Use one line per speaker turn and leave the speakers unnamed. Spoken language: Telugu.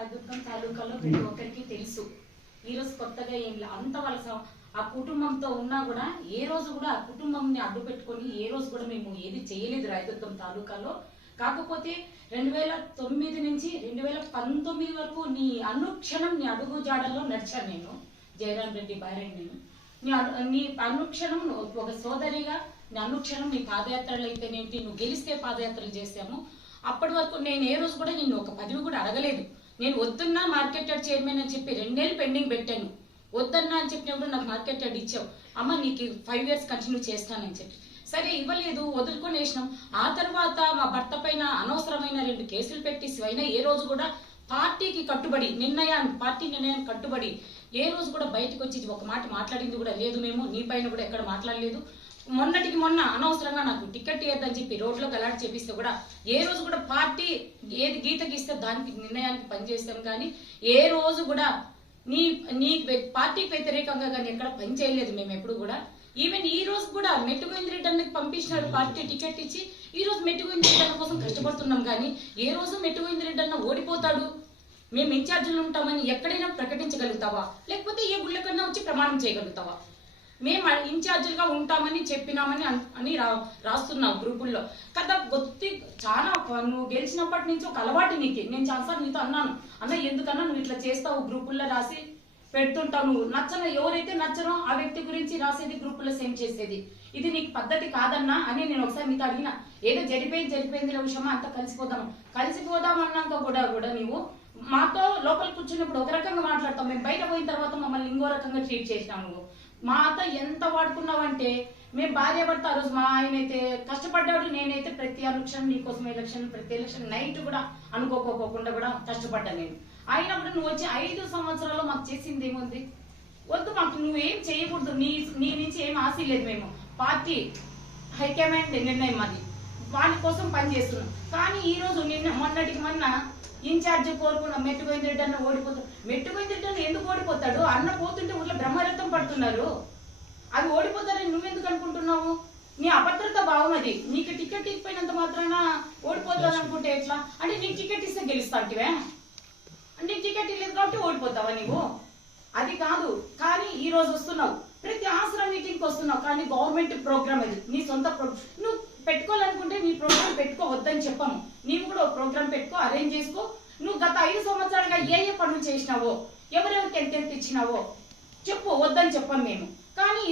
రాయదుర్గం తాలూకాలో ప్రతి ఒక్కరికి తెలుసు. ఈ రోజు కొత్తగా ఏం అంత వాళ్ళ ఆ కుటుంబంతో ఉన్నా కూడా ఏ రోజు కూడా ఆ కుటుంబంని అడ్డు పెట్టుకొని ఏ రోజు కూడా మేము ఏది చేయలేదు రాయదుర్గం తాలూకాలో. కాకపోతే రెండు వేల తొమ్మిది నుంచి రెండు వేల పంతొమ్మిది వరకు నీ అనుక్షణం నీ అడుగు జాడల్లో నడిచాను నేను. జయరాం రెడ్డి భార్య నేను. నీ నీ అనుక్షణం ఒక సోదరిగా నీ అనుక్షణం నీ పాదయాత్రలు అయితేనేంటి నువ్వు గెలిస్తే పాదయాత్రలు చేశాము. అప్పటి వరకు నేను ఏ రోజు కూడా నిన్ను ఒక పదవి కూడా అడగలేదు. నేను వద్దున్నా మార్కెట్ యార్డ్ చైర్మన్ అని చెప్పి రెండేళ్ళు పెండింగ్ పెట్టాను. వద్దన్నా అని చెప్పినప్పుడు నాకు మార్కెట్ యార్డ్ ఇచ్చావు. అమ్మ నీకు ఫైవ్ ఇయర్స్ కంటిన్యూ చేస్తానని చెప్పి. సరే ఇవ్వలేదు వదులుకొని వేసినాం. ఆ తర్వాత మా భర్త పైన అనవసరమైన రెండు కేసులు పెట్టి స్వైన ఏ రోజు కూడా పార్టీకి కట్టుబడి నిర్ణయాన్ని పార్టీ నిర్ణయానికి కట్టుబడి ఏ రోజు కూడా బయటకు వచ్చి ఒక మాట మాట్లాడింది కూడా లేదు మేము నీ పైన కూడా ఎక్కడ మాట్లాడలేదు. మొన్నటికి మొన్న అనవసరంగా నాకు టికెట్ ఇవ్వద్దని చెప్పి రోడ్లో గలాట్ చేపిస్తే కూడా ఏ రోజు కూడా పార్టీ ఏది గీత గీస్తే దానికి నిర్ణయానికి పనిచేస్తాం కానీ ఏ రోజు కూడా నీ నీ పార్టీకి వ్యతిరేకంగా కానీ ఎక్కడ పని చేయలేదు మేము ఎప్పుడు కూడా. ఈవెన్ ఈ రోజు కూడా మెట్టుగోవింద్ రెడ్డి అన్నకి పంపించినాడు పార్టీ టికెట్ ఇచ్చి ఈ రోజు మెట్టుగోవింద్ రెడ్డి అన్న కోసం కష్టపడుతున్నాం కానీ ఏ రోజు మెట్టుగోవింద్ రెడ్డి అన్న ఓడిపోతాడు? మేము ఇన్ఛార్జీలు ఉంటామని ఎక్కడైనా ప్రకటించగలుగుతావా? లేకపోతే ఏ గుళ్ళకన్నా వచ్చి ప్రమాణం చేయగలుగుతావా? మేము ఇన్ఛార్జీలుగా ఉంటామని చెప్పినామని అని రా రాస్తున్నావు గ్రూపుల్లో. కదా గొత్తి చాలా నువ్వు గెలిచినప్పటి నుంచి ఒక అలవాటు నీకు. నేను చాలాసార్లు నీతో అన్నాను. అన్న ఎందుకన్నా నువ్వు ఇట్లా చేస్తావు గ్రూపుల్లో రాసి పెడుతుంటావు నువ్వు. నచ్చన ఎవరైతే నచ్చరో ఆ వ్యక్తి గురించి రాసేది గ్రూపుల్లో సెండ్ చేసేది. ఇది నీకు పద్ధతి కాదన్నా అని నేను ఒకసారి మీతో అడిగిన. ఏదో జరిపోయింది జరిపోయింది విషయమా అంతా కలిసిపోదాం. కలిసిపోదాం అన్నాక కూడా కూడా నీవు మాతో లోపల కూర్చున్నప్పుడు ఒక రకంగా మాట్లాడతాం మేము బయట పోయిన తర్వాత మమ్మల్ని ఇంకో రకంగా ట్రీట్ చేసినావు నువ్వు. మాతో ఎంత వాడుకున్నావంటే మేము భార్య భర్త ఆ రోజు మా ఆయన అయితే కష్టపడ్డాడు నేనైతే ప్రతి అనుక్షణం నీకోసం ఎలక్షన్ ప్రతి ఎలక్షన్ నైట్ కూడా అనుకోకోకుండా కూడా కష్టపడ్డా నేను. అయినప్పుడు నువ్వు వచ్చి ఐదు సంవత్సరాలు మాకు చేసింది ఏముంది? వద్దు మాకు నువ్వేం చేయకూడదు నీ నీ నుంచి ఏం ఆశ లేదు మేము. పార్టీ హైకమాండ్ నిర్ణయం మాది. వాళ్ళ కోసం పనిచేస్తున్నాం కానీ ఈ రోజు నిన్న మొన్నటికి మొన్న ఇన్ఛార్జ్ కోరుకున్న మెట్టుకొని రెడ్డి అన్న ఓడిపోతాడు మెట్టుకొని రెడ్డి ఎందుకు ఓడిపోతాడు? అన్న పోతుంటే ఊళ్ళో బ్రహ్మరథం పడుతున్నారు అది ఓడిపోతారని నువ్వెందుకు అనుకుంటున్నావు? నీ అభద్రత భావం అది. నీకు టికెట్ ఇచ్చిపోయినంత మాత్రాన ఓడిపోతాను అనుకుంటే ఎట్లా? అంటే నీకు టికెట్ ఇస్తే గెలుస్తాంటివే? అంటే టికెట్ ఇవ్వలేదు కాబట్టి ఓడిపోతావా నీవు? అది కాదు. కానీ ఈ రోజు వస్తున్నావు. ప్రతి ఆసరా మీటింగ్ వస్తున్నావు. కానీ గవర్నమెంట్ ప్రోగ్రామ్ అది. నీ సొంత ప్రోగ్రామ్ నువ్వు పెట్టుకోవాలనుకుంటే నీ ప్రోగ్రామ్ పెట్టుకోవద్దని చెప్పాము. నీవు కూడా ఒక ప్రోగ్రామ్ పెట్టుకో అరేంజ్ చేసుకో. నువ్వు గత ఐదు సంవత్సరాలుగా ఏ ఏ పనులు చేసినావో ఎవరెవరికి ఎంత ఎంత ఇచ్చినావో చెప్పు వద్దని చెప్పాం మేము కానీ